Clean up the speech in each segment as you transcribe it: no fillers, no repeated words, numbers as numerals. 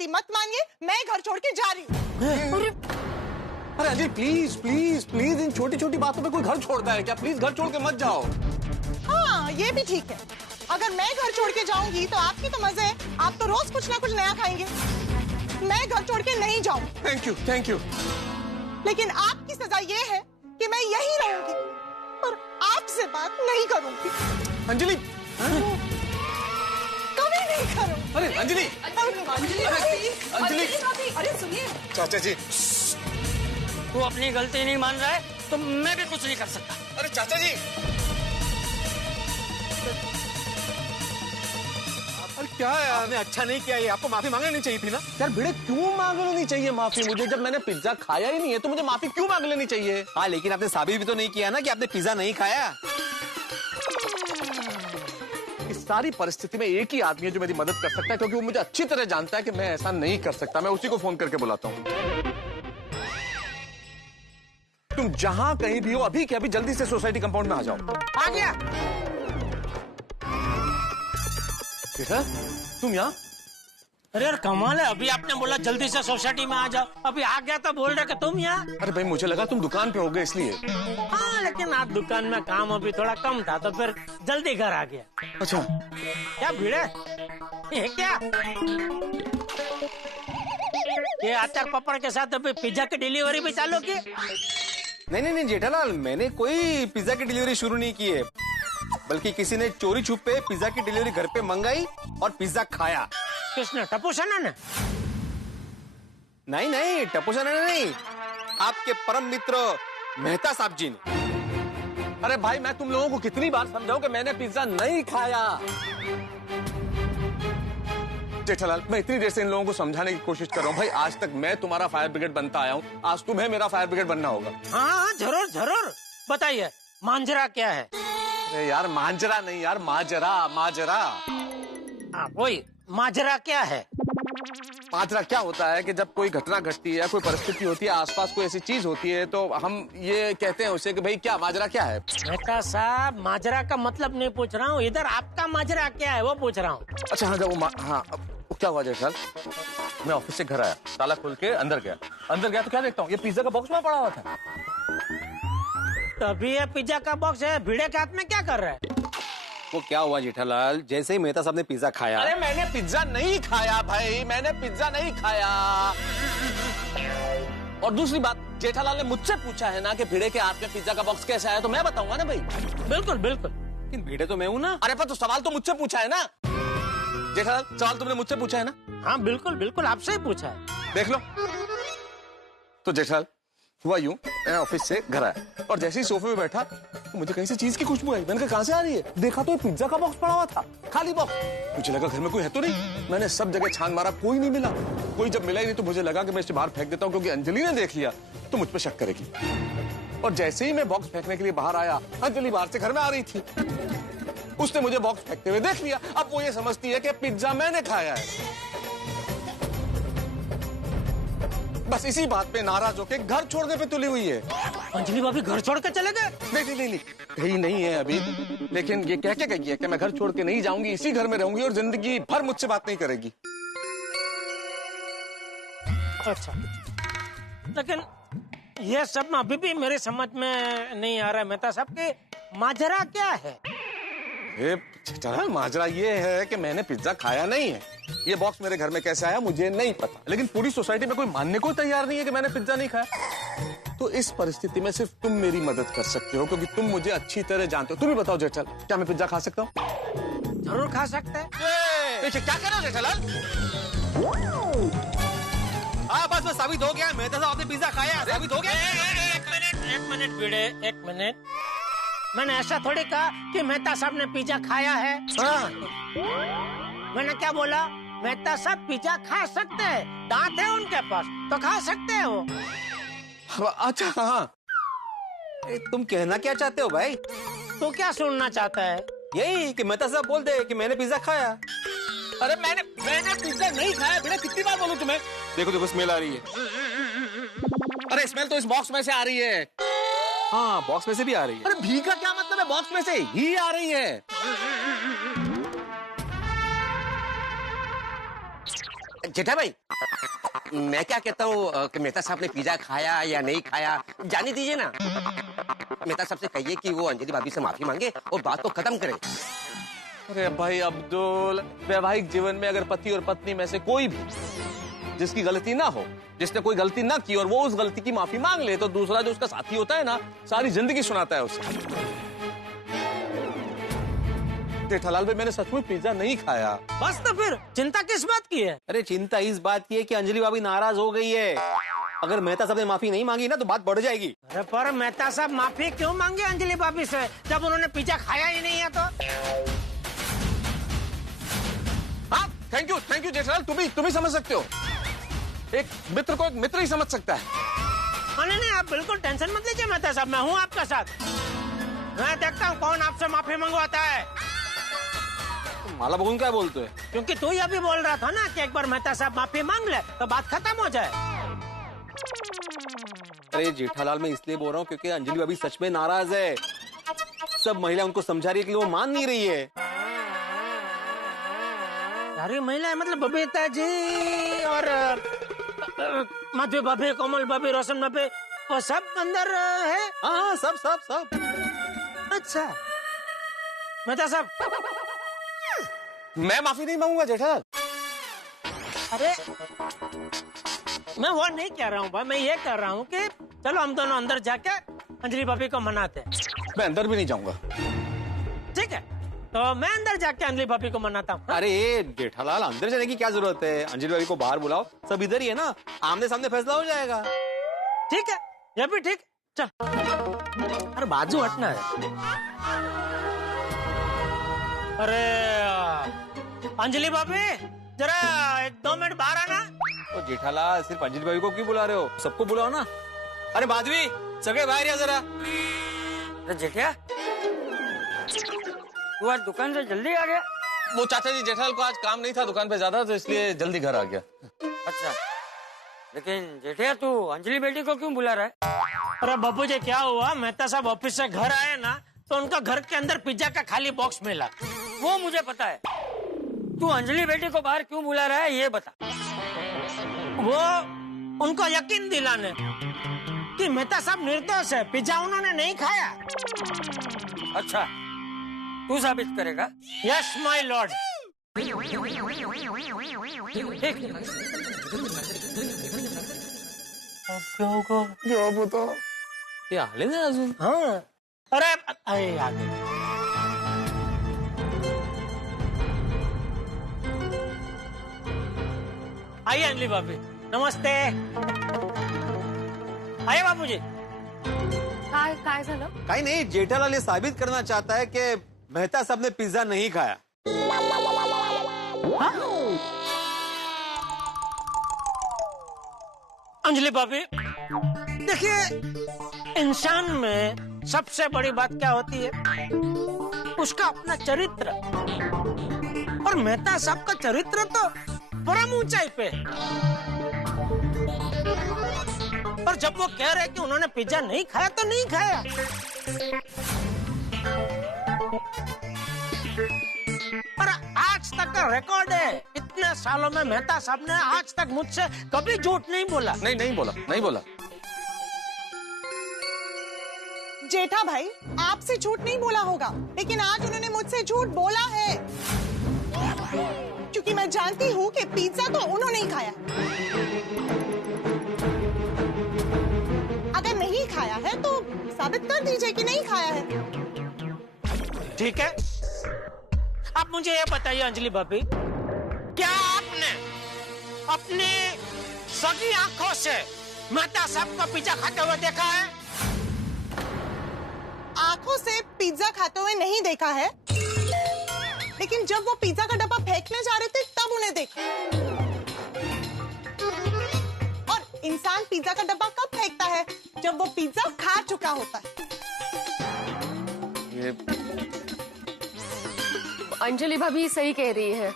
गलती मत मानिए, मैं घर छोड़ के जा रही हूँ। अरे अंजलि प्लीज प्लीज प्लीज, इन छोटी छोटी बातों पे कोई घर छोड़ता है क्या? प्लीज घर छोड़ के मत जाओ। हाँ ये भी ठीक है, अगर मैं घर छोड़ के जाऊंगी तो आपके तो मजे हैं, आप तो रोज कुछ ना कुछ नया खाएंगे। मैं घर छोड़ के नहीं जाऊँ। Thank you thank you. लेकिन आपकी सजा ये है कि मैं यहीं रहूंगी और आपसे बात नहीं करूंगी। अंजलि कभी नहीं करूंगी। अरे अंजलि अंजलि अरे सुनिए चाचा जी, तू अपनी गलती नहीं मान रहा है तो मैं भी कुछ नहीं कर सकता। अरे चाचा जी, अरे क्या है यार? आपने अच्छा नहीं किया, ये आपको माफी मांगनी नहीं चाहिए थी ना। यार भिड़े क्यों मांग लेनी चाहिए माफी मुझे? जब मैंने पिज्जा खाया ही नहीं है तो मुझे माफी क्यों मांग लेनी चाहिए? हाँ लेकिन आपने साबित भी तो नहीं किया ना कि आपने पिज्जा नहीं खाया। इस सारी परिस्थिति में एक ही आदमी है जो मेरी मदद कर सकता है, क्योंकि वो मुझे अच्छी तरह जानता है कि मैं ऐसा नहीं कर सकता। मैं उसी को फोन करके बुलाता हूँ। तुम जहां कहीं भी हो अभी के अभी जल्दी से सोसाइटी कंपाउंड में आ जाओ। आ गया। बेटा तुम यहाँ? अरे यार कमाल है, अभी आपने बोला जल्दी से सोसाइटी में आ जाओ, अभी आ गया तो बोल रहे कि तुम यहाँ। अरे भाई मुझे लगा तुम दुकान पे हो गए इसलिए। हाँ लेकिन आज दुकान में काम अभी थोड़ा कम था तो फिर जल्दी घर आ गया। अच्छा क्या भीड़ है? ये क्या? ये अचार पापड़ के साथ अभी पिज्जा की डिलीवरी भी चालू की? नहीं जेठालाल, मैंने कोई पिज्जा की डिलीवरी शुरू नहीं की है, बल्कि किसी ने चोरी छुपे पिज्जा की डिलीवरी घर पे मंगाई और पिज्जा खाया। किसने? टप्पू सेना ने? नहीं टप्पू सेना ने नहीं, आपके परम मित्र मेहता साहब जी ने। अरे भाई मैं तुम लोगों को कितनी बार समझाऊं कि मैंने पिज्जा नहीं खाया? जेठालाल मैं इतनी देर से इन लोगों को समझाने की कोशिश कर रहा हूँ। भाई आज तक मैं तुम्हारा फायर ब्रिगेड बनता आया हूँ, आज तुम्हें मेरा फायर ब्रिगेड बनना होगा। हाँ जरूर जरूर, बताइए मांजरा क्या है? अरे यार मांजरा नहीं यार, माजरा माजरा। वही माजरा क्या है? माजरा क्या होता है कि जब कोई घटना घटती है या कोई परिस्थिति होती है, आसपास कोई ऐसी चीज होती है तो हम ये कहते हैं उसे कि भाई क्या माजरा क्या है। बेटा साहब माजरा का मतलब नहीं पूछ रहा हूँ, इधर आपका माजरा क्या है वो पूछ रहा हूँ। अच्छा हाँ जब हाँ क्या हुआ जेठालाल? मैं ऑफिस से घर आया, ताला खोल के अंदर गया तो क्या देखता हूँ, ये पिज्जा का बॉक्स में पड़ा हुआ था। तभी ये पिज्जा का बॉक्स है, भिड़े के हाथ में क्या कर रहा है? वो क्या हुआ जेठालाल, जैसे ही मेहता साहब ने पिज्जा खाया। अरे मैंने पिज्जा नहीं खाया भाई, मैंने पिज्जा नहीं खाया। और दूसरी बात, जेठालाल ने मुझसे पूछा है ना कि भिड़े के हाथ में पिज्जा का बॉक्स कैसे आया, तो मैं बताऊंगा ना भाई। बिल्कुल बिल्कुल, लेकिन भिड़े तो मैं हूँ ना। अरे पर तो सवाल तो मुझसे पूछा है ना जेठालाल, सवाल तुमने मुझसे पूछा है ना। हाँ बिल्कुल बिल्कुल, आपसे ही पूछा है। देख लो तो जेठालाल हुआ यूं, मैं ऑफिस से घर आया और जैसे ही सोफे पे बैठा तो मुझे कहीं से चीज की खुशबू आई। मैंने कहा कहां से आ रही है? देखा तो पिज्जा का बॉक्स पड़ा हुआ था, खाली बॉक्स। मुझे लगा घर में कोई है तो नहीं। मैंने सब जगह छान मारा, कोई नहीं मिला। कोई जब मिला ही नहीं तो मुझे लगा कि मैं इसे बाहर फेंक देता हूँ, क्योंकि अंजलि ने देख लिया तो मुझ पर शक करेगी। और जैसे ही मैं बॉक्स फेंकने के लिए बाहर आया, अंजलि बाहर से घर में आ रही थी। उसने मुझे बॉक्स फेंकते हुए देख लिया। अब वो ये समझती है कि पिज्जा मैंने खाया है। बस इसी बात पे नाराज होकर घर छोड़ने पे तुली हुई है। अंजलि भाभी घर छोड़ के चले गए? नहीं कहीं नहीं है अभी, लेकिन ये कह के गई है कि मैं घर छोड़ के नहीं जाऊंगी, इसी घर में रहूंगी और जिंदगी भर मुझसे बात नहीं करेगी। अच्छा लेकिन ये सब अभी भी मेरे समझ में नहीं आ रहा है मेहता साहब के माजरा क्या है? चल माजरा ये है कि मैंने पिज्जा खाया नहीं है। ये बॉक्स मेरे घर में कैसे आया मुझे नहीं पता, लेकिन पूरी सोसाइटी में कोई मानने को तैयार नहीं है कि मैंने पिज्जा नहीं खाया। तो इस परिस्थिति में सिर्फ तुम मेरी मदद कर सकते हो, क्योंकि तुम मुझे अच्छी तरह जानते हो। तुम ही बताओ जेठल, क्या मैं पिज्जा खा सकता हूँ? जरूर खा सकते हैं। क्या कर रहे हो जेठालाल? हाँ बस साबित हो गया, मेहता साहब आपने पिज्जा खाया, साबित हो गया। एक मिनट भिड़े, एक मिनट। मैंने ऐसा थोड़ी कहा कि मेहता साहब ने पिज्जा खाया है। हाँ। मैंने क्या बोला? मेहता साहब पिज्जा खा सकते हैं, दांत है उनके पास तो खा सकते हैं वो। अच्छा हाँ, तुम कहना क्या चाहते हो भाई? तो क्या सुनना चाहता है? यही कि मेहता साहब बोल दे कि मैंने पिज्जा खाया। अरे मैंने पिज्जा नहीं खाया। बेटा कितनी बार बोलूं तुम्हें? देखो स्मेल आ रही है। अरे स्मेल तो इस बॉक्स में से आ रही है। हाँ बॉक्स में से भी आ रही है। अरे भी का क्या मतलब है? बॉक्स में से ही आ रही है। जेठा भाई मैं क्या कहता हूँ कि मेहता साहब ने पिज्जा खाया या नहीं खाया, जाने दीजिए ना। मेहता साहब से कहिए कि वो अंजलि भाभी से माफी मांगे और बात को खत्म करें। अरे भाई अब्दुल, वैवाहिक जीवन में अगर पति और पत्नी में से कोई भी जिसकी गलती ना हो, जिसने कोई गलती ना की और वो उस गलती की माफी मांग ले, तो दूसरा जो उसका साथी होता है ना, सारी जिंदगी सुनाता है उसे। जेठालाल भाई, मैंने सच में पिज्जा नहीं खाया। बस तो फिर चिंता किस बात की है? अरे चिंता इस बात की है कि अंजलि भाभी नाराज हो गई है। अगर मेहता साहब ने माफी नहीं मांगी ना तो बात बढ़ जाएगी। अरे पर मेहता साहब माफी क्यों मांगे अंजलि भाभी से जब उन्होंने पिज्जा खाया ही नहीं है तो? हाँ, थैंक यू जेठालाल, तुम ही समझ सकते हो। एक मित्र को एक मित्र ही समझ सकता है। नहीं, आप बिल्कुल टेंशन मत लीजिए मेहता साहब, मैं हूँ आपका साथ। मैं देखता हूँ कौन आपसे माफी मंगवाता है। माला बहन क्या बोलते हैं? क्योंकि तू ही अभी बोल रहा था ना कि एक बार मेहता साहब माफी मांग ले तो बात खत्म हो जाए। अरे जेठालाल, मैं इसलिए बोल रहा हूँ क्योंकि अंजलि भाभी सच में नाराज है। सब महिला उनको समझा रही है कि वो मान नहीं रही है। सारी महिलाएं मतलब बबीता जी और मधु भाभी, कोमल भाभी, रोशन भाभी, वो सब अंदर है? हाँ, सब। अच्छा मेहता साहब, मैं माफी नहीं मांगूंगा जेठालाल। अरे मैं वो नहीं कह रहा हूँ भाई, मैं ये कह रहा हूँ कि चलो हम दोनों अंदर जाके अंजलि भाभी को मनाते हैं। मैं अंदर भी नहीं जाऊंगा। ठीक है, तो मैं अंदर जाके अंजलि भाभी को मनाता हूँ। अरे जेठालाल, अंदर जाने की क्या जरूरत है? अंजलि भाभी को बाहर बुलाओ, सब इधर ही है ना, आमने सामने फैसला हो जाएगा। ठीक है, ये भी ठीक। चल, अरे बाजू हटना है। अरे अंजलि भाभी, जरा 1-2 मिनट बाहर आना। तो जेठालाल, सिर्फ अंजलि भाभी को क्यों बुला रहे हो? सबको बुलाओ ना। अरे माधवी, सगळे बाहर या जरा। अरे जेठिया, तू आज दुकान से जल्दी आ गया? वो चाचा जी, जेठालाल को आज काम नहीं था दुकान पे ज्यादा, तो इसलिए जल्दी घर आ गया। अच्छा, लेकिन जेठिया तू अंजलि बेटी को क्यों बुला रहा है? अरे बाबू जी, क्या हुआ, मेहता साहब ऑफिस से घर आए ना तो उनका घर के अंदर पिज्जा का खाली बॉक्स मिला। वो मुझे पता है, तू अंजलि बेटी को बाहर क्यों बुला रहा है ये बता। वो उनको यकीन दिलाने कि मेहता साहब निर्दोष है, पिज्जा उन्होंने नहीं खाया। अच्छा, तू साबित करेगा? Yes my Lord. क्या होगा? क्या पता। ये आले ना अजून? हाँ, अरे आ गए। आइए अंजलि भाभी, नमस्ते। आइए बाबूजी। काय झालं? काही नहीं, जेठालाल ये साबित करना चाहता है कि मेहता साहब ने पिज्जा नहीं खाया। अंजलि भाभी, देखिए, इंसान में सबसे बड़ी बात क्या होती है? उसका अपना चरित्र। और मेहता साहब का चरित्र तो परम ऊंचाई पे है। और जब वो कह रहे हैं कि उन्होंने पिज्जा नहीं खाया तो नहीं खाया। और आज तक का रिकॉर्ड है, इतने सालों में मेहता साहब ने आज तक मुझसे कभी झूठ नहीं बोला। नहीं बोला। जेठा भाई, आपसे झूठ नहीं बोला होगा, लेकिन आज उन्होंने मुझसे झूठ बोला है, क्योंकि मैं जानती हूँ कि पिज्जा तो उन्होंने ही खाया। अगर नहीं खाया है तो साबित कर दीजिए कि नहीं खाया है। ठीक है, अब मुझे ये बताइए अंजलि भाभी, क्या आपने अपनी सगी आंखों से मेहता साहब को पिज्जा खाते हुए देखा है? आंखों से पिज्जा खाते हुए नहीं देखा है, लेकिन जब वो पिज्जा का डब्बा फेंकने जा रहे थे तब उन्हें देखा। और इंसान पिज्जा का डब्बा कब फेंकता है? जब वो पिज्जा खा चुका होता है। ये अंजलि भाभी सही कह रही है।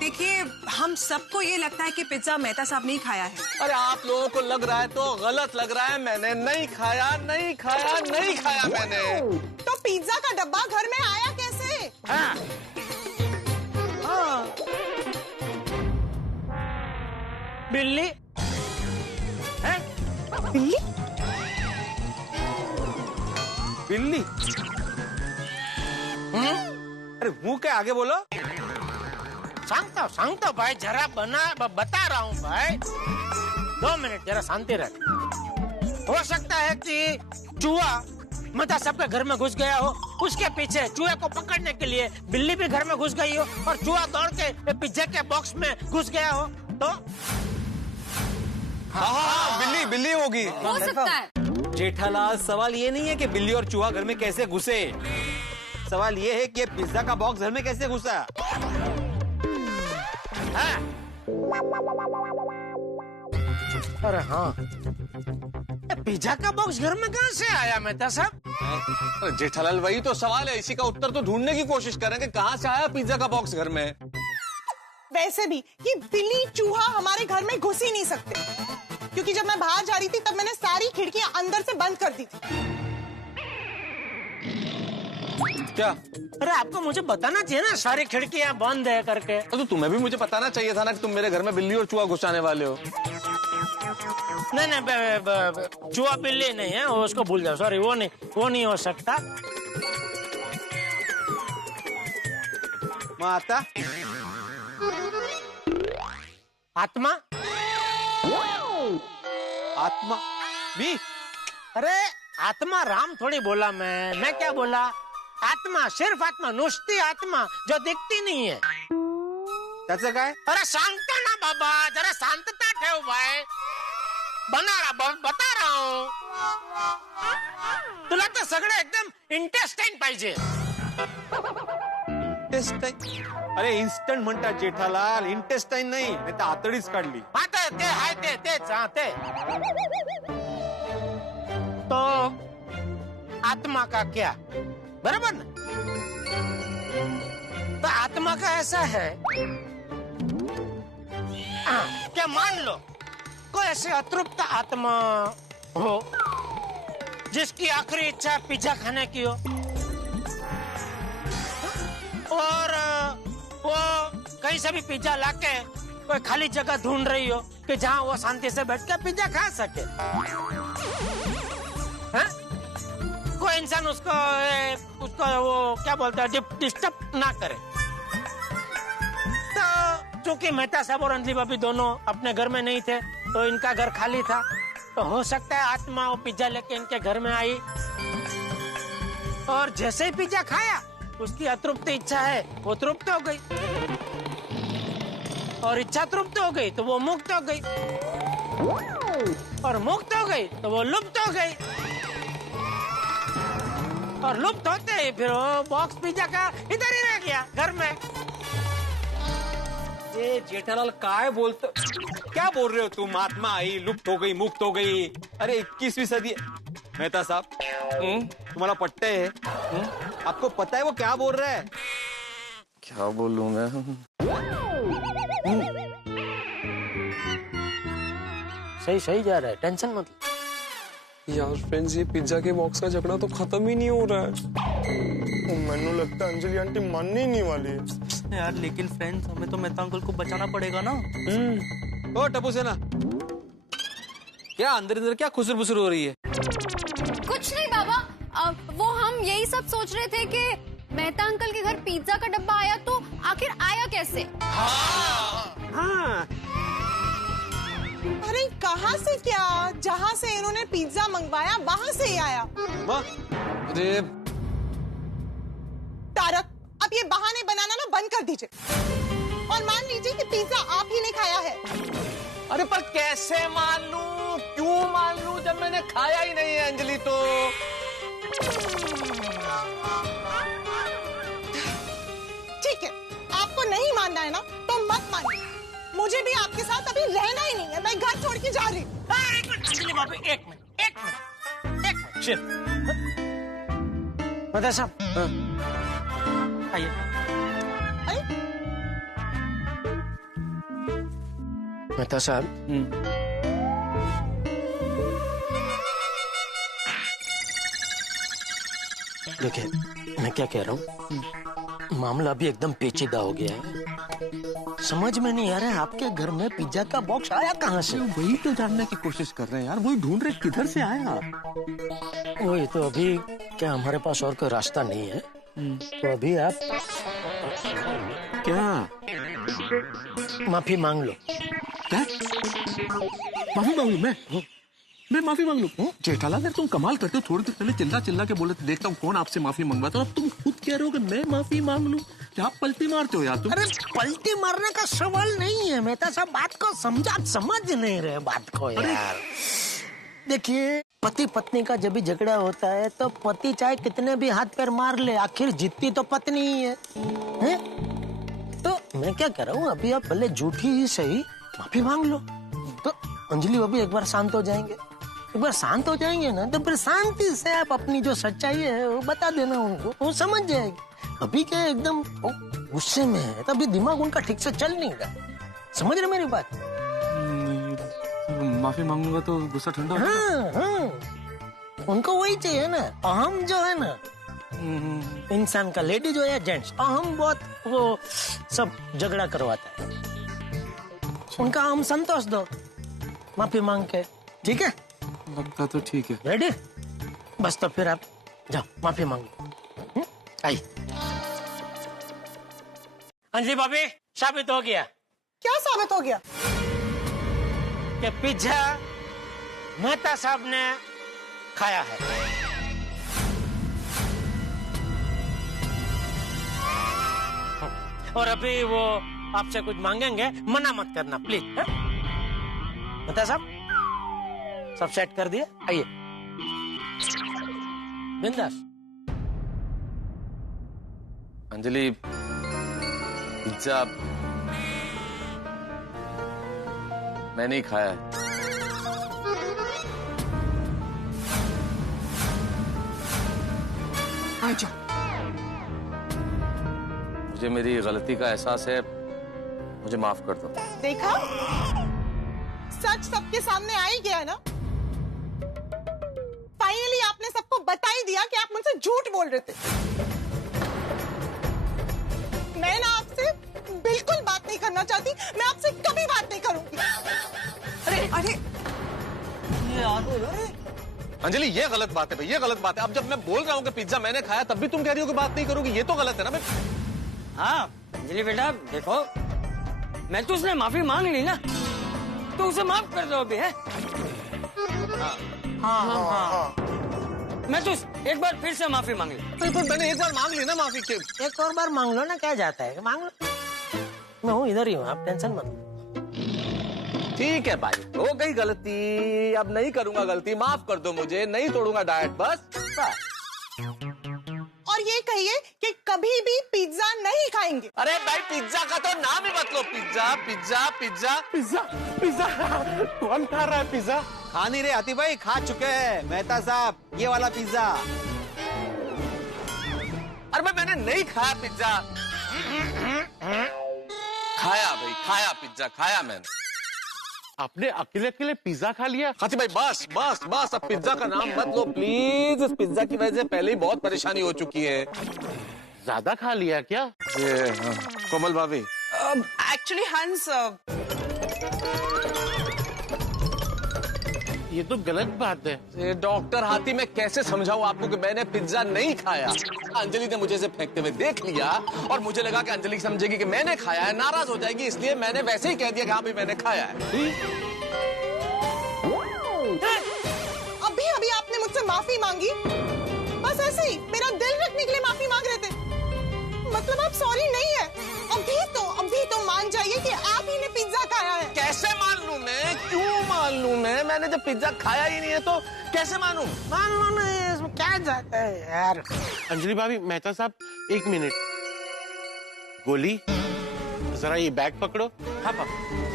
देखिए, हम सबको ये लगता है कि पिज्जा मेहता साहब नहीं खाया है। अरे आप लोगों को लग रहा है तो गलत लग रहा है। मैंने नहीं खाया मैंने। तो पिज्जा का डब्बा घर में आया कैसे? हाँ। बिल्ली है? बिल्ली? बिल्ली? अरे मुंह के आगे बोलो। सांगतो भाई, जरा बता रहा हूँ भाई। 2 मिनट जरा शांति रख। हो सकता है कि चूहा मेहता साहब के घर में घुस गया हो, उसके पीछे चूहे को पकड़ने के लिए बिल्ली भी घर में घुस गई हो और चूहा दौड़ के पिज्जा के बॉक्स में घुस गया हो तो? हाँ, बिल्ली होगी। हो सकता है। जेठालाल, सवाल ये नहीं है कि बिल्ली और चूहा घर में कैसे घुसे, सवाल ये है कि पिज्जा का बॉक्स घर में कैसे घुसा। अरे हाँ, पिज्जा का बॉक्स घर में कहाँ से आया मेहता साहब? जेठालाल वही तो सवाल है, इसी का उत्तर तो ढूंढने की कोशिश करेंगे, कहाँ से आया पिज्जा का बॉक्स घर में। वैसे भी ये बिल्ली चूहा हमारे घर में घुस ही नहीं सकते, क्योंकि जब मैं बाहर जा रही थी तब मैंने सारी खिड़कियां अंदर से बंद कर दी थी। क्या? अरे आपको मुझे बताना चाहिए ना, सारी खिड़कियां बंद है करके। तो तुम्हें भी मुझे बताना चाहिए था ना कि तुम मेरे घर में बिल्ली और चूहा घुसाने वाले हो। नहीं, चूहा बिल्ली नहीं है, उसको भूल जाओ, सॉरी, वो नहीं हो सकता। माता आत्मा भी? अरे आत्मा राम थोड़ी बोला मैं क्या बोला? आत्मा, सिर्फ आत्मा, नुसती आत्मा जो दिखती नहीं है। त्याचं काय? अरे सांगता ना बाबा, जरा शांतता ठेव भाई, बता रहा हूँ। तुला तर सगळं एकदम इंटेस्टाईन पाहिजे। अरे इन्स्टंट म्हणतात जेठालाल, इंटेस्टाईन नाही तर आतडीच काढली। हाँ ते हाय तेच हाँ ते। तो आत्मा का क्या, बराबर ना? तो आत्मा का ऐसा है, क्या मान लो कोई ऐसे अतृप्त आत्मा हो जिसकी आखिरी इच्छा पिज्जा खाने की हो, और वो कहीं से भी पिज्जा लाके कोई खाली जगह ढूंढ रही हो कि जहां वो शांति से बैठ कर पिज्जा खा सके। है? कोई इंसान उसको वो क्या बोलता है, डिस्टर्ब ना करे। तो चूंकि मेहता साहब और अंजलि भाभी दोनों अपने घर में नहीं थे, तो इनका घर खाली था, तो हो सकता है आत्मा वो पिज्जा लेके इनके घर में आई और जैसे ही पिज्जा खाया उसकी अतृप्त इच्छा है वो तृप्त हो गई, और इच्छा तृप्त हो गई तो वो मुक्त हो गई, और मुक्त हो गई तो वो लुप्त हो गई, और लुप्त होते ही फिर वो बॉक्स पिज्जा का इधर ही रह गया घर में। ये जेठालाल काय बोलते, क्या बोल रहे हो तुम? आत्मा आई, लुप्त हो गई, मुक्त हो गई। अरे 21वीं सदी। मेहता साहब, तुम्हारा पट्टे है? आपको पता है वो क्या बोल रहा है? क्या बोलूं मैं? सही जा रहा है, टेंशन मत यार फ्रेंड्स, ये पिज्जा के बॉक्स का झगड़ा तो खत्म ही नहीं हो रहा है। मैंने लगता है अंजलि आंटी मानने ही नहीं वाली है यार। लेकिन फ्रेंड्स, हमें तो मेहता अंकल को बचाना पड़ेगा ना। ओ टप्पू सेना, क्या अंदर क्या खुसर बुसर हो रही है? कुछ नहीं बाबा, वो हम यही सब सोच रहे थे कि मेहता अंकल के घर पिज्जा का डब्बा आया तो आखिर आया कैसे? हाँ। अरे कहाँ से क्या, जहाँ से इन्होंने पिज्जा मंगवाया वहाँ से ही आया। अरे तारक, अब ये बहाने बनाना ना बंद कर दीजिए और मान लीजिए कि पिज्जा आप ही ने खाया है। अरे पर कैसे मान लूं, क्यों मान लूं जब मैंने खाया ही नहीं है अंजलि? तो ठीक है, आपको नहीं मानना है ना तो मत मानिए, मुझे भी आपके साथ अभी रहना ही नहीं है, मैं घर छोड़ के जा रही हूँ। एक मिनट, एक मिनट। शिट। मेहता साहब, आइए। अरे मेहता साहब, देखिए मैं क्या कह रहा हूँ, मामला अभी एकदम पेचीदा हो गया है। समझ में नहीं आ रहा है आपके घर में पिज्जा का बॉक्स आया कहाँ से? वही तो जानने की कोशिश कर रहे हैं यार, वही ढूंढ रहे किधर से आया। वही तो, अभी क्या हमारे पास और कोई रास्ता नहीं है? तो अभी आप क्या माफी मांग लो। क्या माफी मांग लूं मैं माफी मांग लूं? जेठालाल यार तुम कमाल करते हो, थोड़ी देर पहले चिल्ला चिल्ला के बोले थे देखता हूँ कौन आपसे माफी मंगवाता है, अब तुम खुद कह रहे हो कि मैं माफी मांग लूं। क्या आप पलटी मारते हो यार तुम? अरे पलटी मारने का सवाल नहीं है, मेहता साहब बात को समझ नहीं रहे बात को यार। देखिए, पति पत्नी का जब भी झगड़ा होता है तो पति चाहे कितने भी हाथ पैर मार ले, आखिर जीतती तो पत्नी ही है? तो मैं क्या कह रहा हूँ, अभी आप भले झूठी ही सही माफी मांग लो, तो अंजलि अभी एक बार शांत हो जाएंगे। एक बार शांत हो जाएंगे ना तो फिर शांति से आप अपनी जो सच्चाई है वो बता देना उनको, वो समझ जाएगी। अभी क्या एकदम गुस्से में है, तभी दिमाग उनका ठीक से चल नहीं रहा। समझ रहे मेरी बात? माफी मांगूंगा तो गुस्सा ठंडा हो जाएगा। हाँ, उनको वही चाहिए ना, अहम जो है ना इंसान का, लेडी जो है जेंट्स, अहम बहुत वो सब झगड़ा करवाता है। उनका अहम संतोष दो माफी मांग के, ठीक है? लगता तो ठीक है। रेडी? बस तो फिर आप जाओ माफी मांगो। आइए। अंजलि भाभी, साबित हो गया। क्या साबित हो गया? कि पिज्जा मेहता साहब ने खाया है। और अभी वो आपसे कुछ मांगेंगे, मना मत करना प्लीज। मेहता साहब सब सेट कर दिए, आइए बिंदास। अंजलि, पिज्जा मैंने ही खाया है। आजा। मुझे मेरी गलती का एहसास है, मुझे माफ कर दो। देखा, सच सबके सामने आ ही गया ना। फाइनली आपने सबको बता ही दिया कि आप मुझसे झूठ बोल रहे थे। मैं ना आपसे बिल्कुल बात नहीं करना चाहती, मैं आपसे कभी बात नहीं करूंगी। अरे अंजलि, ये गलत बात है भाई, ये गलत बात है। अब जब मैं बोल रहा हूँ कि पिज्जा मैंने खाया, तब भी तुम कह रही हो कि बात नहीं करोगी, ये तो गलत है ना भाई। हाँ अंजलि बेटा देखो, मैं तो उसने माफी मांग ली ना, तो उसे माफ कर दो अभी है। हाँ। मैं तो एक बार फिर से माफी मांग ली। तो मैंने एक बार मांग ली ना माफी के। एक और बार मांग लो ना, क्या जाता है, मांग लो। मैं हूँ, इधर ही हूँ, आप टेंशन मत लो। ठीक है भाई, हो गई गलती, अब नहीं करूंगा गलती, माफ कर दो मुझे, नहीं तोड़ूंगा डाइट, बस। और ये कहिए कि कभी भी पिज्जा नहीं खाएंगे। अरे भाई, पिज्जा का तो नाम ही मत लो, pizza pizza pizza pizza pizza. कौन खा रहा है पिज्जा? खा नहीं रहे हाथी भाई, खा चुके हैं मेहता साहब ये वाला पिज्जा। अरे भाई, मैंने नहीं खाया पिज्जा। खाया भाई, खाया पिज्जा, खाया मैंने। आपने अकेले अकेले पिज्जा खा लिया? हाथी भाई बस बस बस, अब पिज्जा का नाम मत लो प्लीज। इस पिज्जा की वजह से पहले ही बहुत परेशानी हो चुकी है। ज्यादा खा लिया क्या? कोमल भाभी, एक्चुअली हंस, ये तो गलत बात है। ये डॉक्टर हाथी, मैं कैसे समझाऊं आपको कि मैंने पिज्जा नहीं खाया। अंजलि ने मुझे इसे फेंकते हुए देख लिया और मुझे लगा कि अंजलि समझेगी कि मैंने खाया है, नाराज हो जाएगी, इसलिए मैंने वैसे ही कह दिया कि हाँ भाई मैंने खाया है। अभी अभी आपने मुझसे माफी मांगी, बस ऐसे ही मेरा दिल रखने के लिए माफी मांग रहे थे। मतलब आप सॉरी नहीं है। अभी तो मान जाइए कि आप ही ने पिज्जा खाया है। कैसे मान लूं मैं? क्यों मान लूं मैं? मैंने जब पिज्जा खाया ही नहीं है तो कैसे मानूं? मान लो ना, इसमें क्या जाता है यार। अंजलि भाभी, मेहता साहब एक मिनट। गोली, जरा ये बैग पकड़ो। हाँ पापा।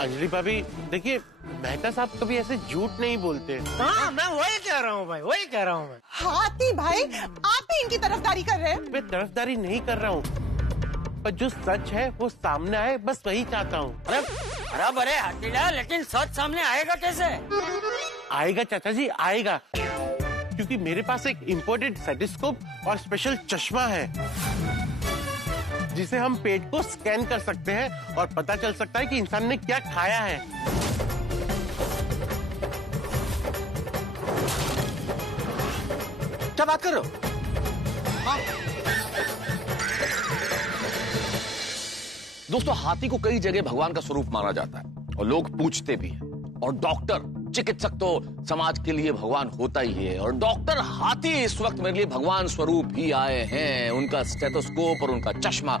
अंजलि भाभी देखिए, मेहता साहब कभी ऐसे झूठ नहीं बोलते। हाँ, मैं वही कह रहा हूँ भाई, वही कह रहा हूँ मैं। हाथी भाई, आप ही इनकी तरफदारी कर रहे हैं। मैं तरफदारी नहीं कर रहा हूँ, पर जो सच है वो सामने आए, बस वही चाहता हूँ। अरे बराबर है हाथीलाल, लेकिन सच सामने आएगा कैसे? आएगा चाचा जी, आएगा। क्योंकि मेरे पास एक इंपोर्टेड स्टेथोस्कोप और स्पेशल चश्मा है जिसे हम पेट को स्कैन कर सकते हैं और पता चल सकता है कि इंसान ने क्या खाया है। क्या बात कर रहे हो? हाँ? दोस्तों, हाथी को कई जगह भगवान का स्वरूप माना जाता है और लोग पूछते भी हैं। और डॉक्टर, चिकित्सक तो समाज के लिए भगवान होता ही है, और डॉक्टर हाथी इस वक्त मेरे लिए भगवान स्वरूप ही आए हैं। उनका स्टेथोस्कोप और उनका चश्मा,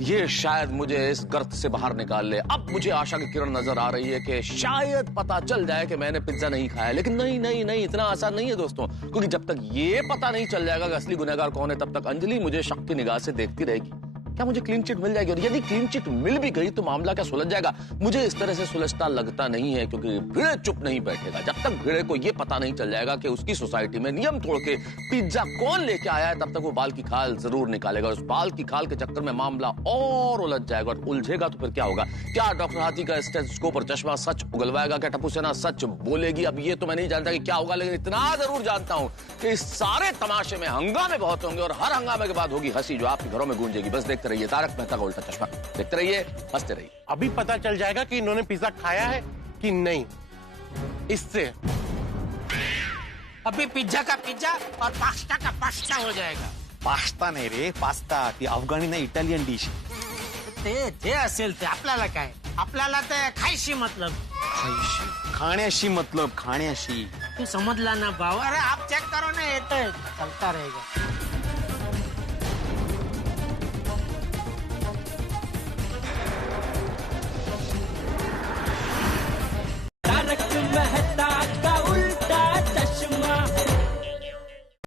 ये शायद मुझे इस गर्त से बाहर निकाल ले। अब मुझे आशा की किरण नजर आ रही है कि शायद पता चल जाए कि मैंने पिज्जा नहीं खाया। लेकिन नहीं नहीं नहीं, इतना आसान नहीं है दोस्तों, क्योंकि जब तक ये पता नहीं चल जाएगा कि असली गुनहगार कौन है, तब तक अंजलि मुझे शक की निगाह से देखती रहेगी। क्या मुझे क्लीन चिट मिल जाएगी? और यदि क्लीन चिट मिल भी गई तो मामला क्या सुलझ जाएगा? मुझे इस तरह से सुलझता लगता नहीं है, क्योंकि भिड़े चुप नहीं बैठेगा जब तक भिड़े को यह पता नहीं चल जाएगा कि उसकी सोसाइटी में नियम तोड़ के पिज्जा कौन लेके आया है। तब तक वो बाल की खाल जरूर निकालेगा। उस बाल की खाल के चक्कर में मामला और उलझ जाएगा, और उलझेगा तो फिर क्या होगा? क्या डॉक्टर हाथी का स्टेथोस्कोप और चश्मा सच उगलवाएगा? क्या टप्पू सेना सच बोलेगी? अब ये तो मैं नहीं जानता कि क्या होगा, लेकिन इतना जरूर जानता हूं कि इस सारे तमाशे में हंगामे बहुत होंगे, और हर हंगामे के बाद होगी हंसी जो आपके घरों में गूंजेगी। बस देखते रहिए तारक मेहता का उल्टा चश्मा, देखते रहिए, हंसते रहिए। अभी पता चल जाएगा कि इन्होंने पिज्जा खाया है कि नहीं। इससे अभी पिज्जा का पिज्जा और पास्ता का पास्ता हो जाएगा। पास्ता नाही रे, पास्ता ती अफगाणी ना इटालियन डिश. ते जे असेल ते आपल्याला काय, आपल्याला ते खायशी मतलब. खाण्याशी मतलब, खाण्याशी. तू समजला ना भाव? अरे आप चेक करो ना, येतोय, चलता रहेगा.